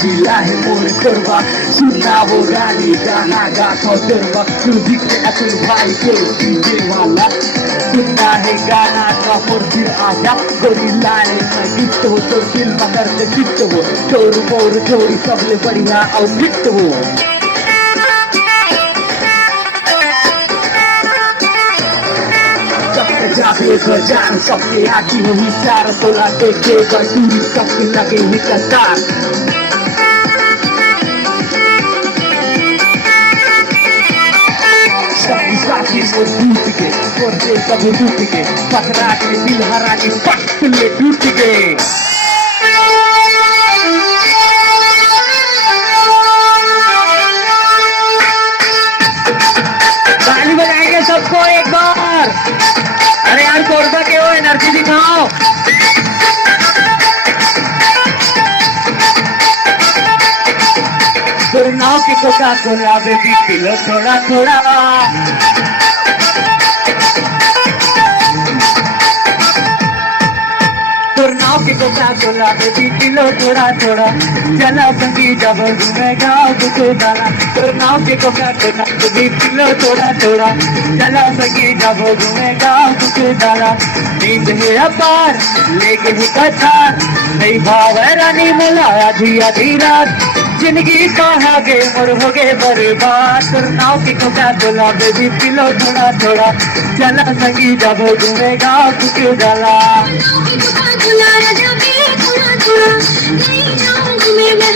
जिला है मोर करवा सुना वो गाली गाना गाता तेरवा तू दिखे असल भाई के डीजे वाला सुनना है गाना का मोर फिर आजा गोरी लाए मैं गिफ्ट हो तो दिल में करते गिफ्ट हो चोर मोर चोरी सबले बढ़िया और गिफ्ट हो जाबे बजान सबके आखी हो हिसार तोला देखेगा दूरी सबके लगे ही कतार सबकी साथी वो टूट के छोड़ते सब टूट के पथरा के दिल हरा के पटले टूट गए ताली बजाएंगे सबको एक बार अरे यार कोरबा के हो एनर्जी दिखाओ नाव की कोका कोला बेबी पिलो थोड़ा थोड़ा नाव की कोका कोला बेबी पिलो थोड़ा थोड़ा चला संगी जब घूमेगा तुझे डाला नाव की कोका कोला बेबी पिलो थोड़ा थोड़ा चला संगी जब घूमेगा तुझे डाला नींद है अपार लेके ही कतार नहीं भाव रानी मिलाया धिया धीरा जिंदगी कहा गे मोर हो गए बर्बाद नाव की कोका कोला बेबी पिलो थोड़ा थोड़ा चला संगी जब घूमेगा तुझे डाला थोड़ा थोड़ा नहीं जाऊंगी मैं